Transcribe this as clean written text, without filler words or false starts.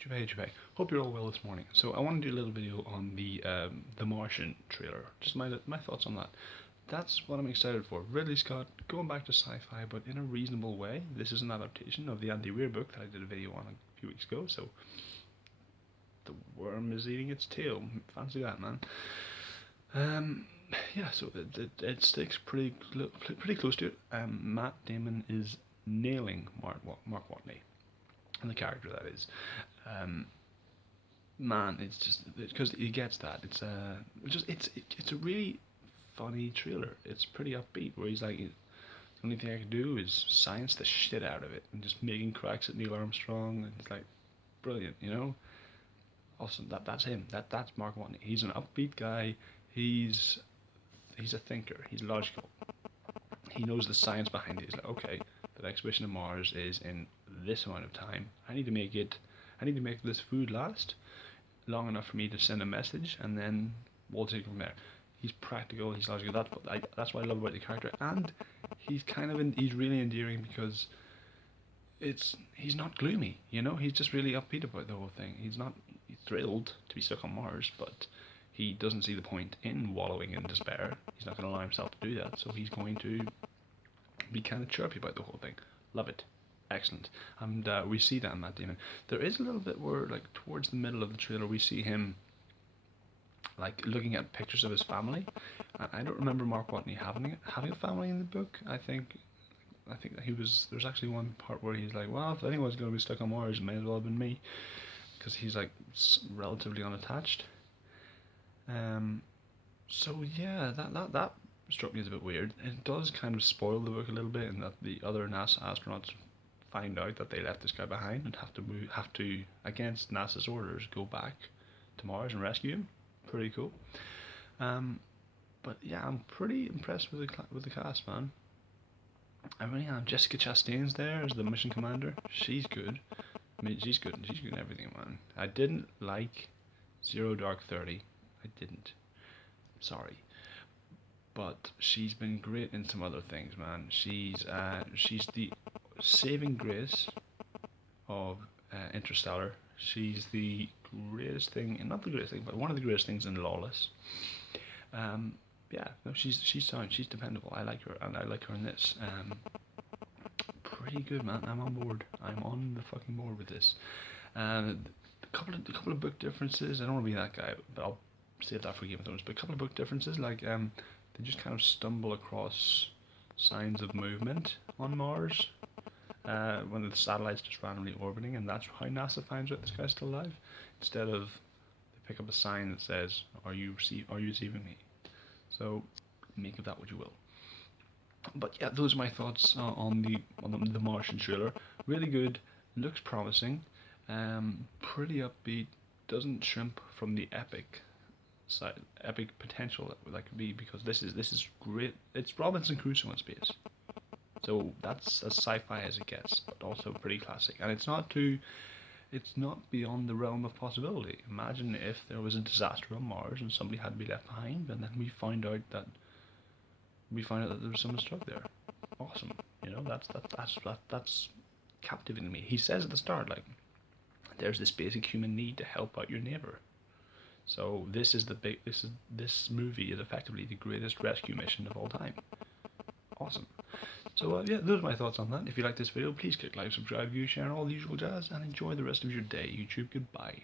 Hey, Jubei. Hope you're all well this morning. So I want to do a little video on the Martian trailer. Just my thoughts on that. That's what I'm excited for. Ridley Scott going back to sci-fi, but in a reasonable way. This is an adaptation of the Andy Weir book that I did a video on a few weeks ago. So the worm is eating its tail. Fancy that, man. Um, yeah. So it sticks pretty close to it. Matt Damon is nailing Mark Watney, and the character that is. Um, Man, it's just because he gets that. It's a really funny trailer. It's pretty upbeat. Where he's like, the only thing I can do is science the shit out of it, and just making cracks at Neil Armstrong. And it's like brilliant, you know. Awesome. That's him. That's Mark Watney. He's an upbeat guy. He's he's a thinker. He's logical. He knows the science behind it. He's like, okay, the next mission to Mars is in this amount of time. I need to make it. I need to make this food last long enough for me to send a message, and then we'll take it from there. He's practical. He's logical. That's what I love about the character, and he's really endearing because he's not gloomy. You know, he's just really upbeat about the whole thing. He's thrilled to be stuck on Mars, but he doesn't see the point in wallowing in despair. He's not going to allow himself to do that, so he's going to be kind of chirpy about the whole thing. Love it. Excellent. And we see that in Matt Damon. There is a little bit where, like, towards the middle of the trailer, we see him, like, looking at pictures of his family. And I don't remember Mark Watney having a family in the book. I think that he was. There's actually one part where he's like, "Well, if anyone's going to be stuck on Mars, it may as well have been me," because he's like relatively unattached. Um. So yeah, that struck me as a bit weird. It does kind of spoil the book a little bit in that the other NASA astronauts find out that they left this guy behind and have to against NASA's orders go back to Mars and rescue him. Pretty cool. Um, but yeah, I'm pretty impressed with the cast, man. I really am. Jessica Chastain's there as the mission commander. She's good. I mean, she's good. She's good in everything, man. I didn't like Zero Dark 30. I didn't. Sorry, but she's been great in some other things, man. She's the saving grace of Interstellar. She's the greatest thing, not the greatest thing, but one of the greatest things in Lawless. Um, yeah, no, she's sound, she's dependable. I like her, and I like her in this. Pretty good, man. I'm on board. I'm on the fucking board with this. A couple of book differences. I don't want to be that guy, but I'll save that for Game of Thrones. But a couple of book differences, like they just kind of stumble across signs of movement on Mars when the satellite's just randomly orbiting, and that's how NASA finds out this guy's still alive. Instead of they pick up a sign that says, Are you receiving me?" So make of that what you will. But yeah, those are my thoughts on the Martian trailer. Really good, looks promising, pretty upbeat. Doesn't shrimp from the epic potential that could be, because this is great. It's Robinson Crusoe in space. So that's as sci-fi as it gets, but also pretty classic. And it's not beyond the realm of possibility. Imagine if there was a disaster on Mars and somebody had to be left behind, and then we find out that there was someone stuck there. Awesome. You know, that's captivating me. He says at the start, like, there's this basic human need to help out your neighbor. So this movie is effectively the greatest rescue mission of all time. Awesome. So yeah, those are my thoughts on that. If you like this video, please click like, subscribe, view, share, and all the usual jazz, and enjoy the rest of your day. YouTube, goodbye.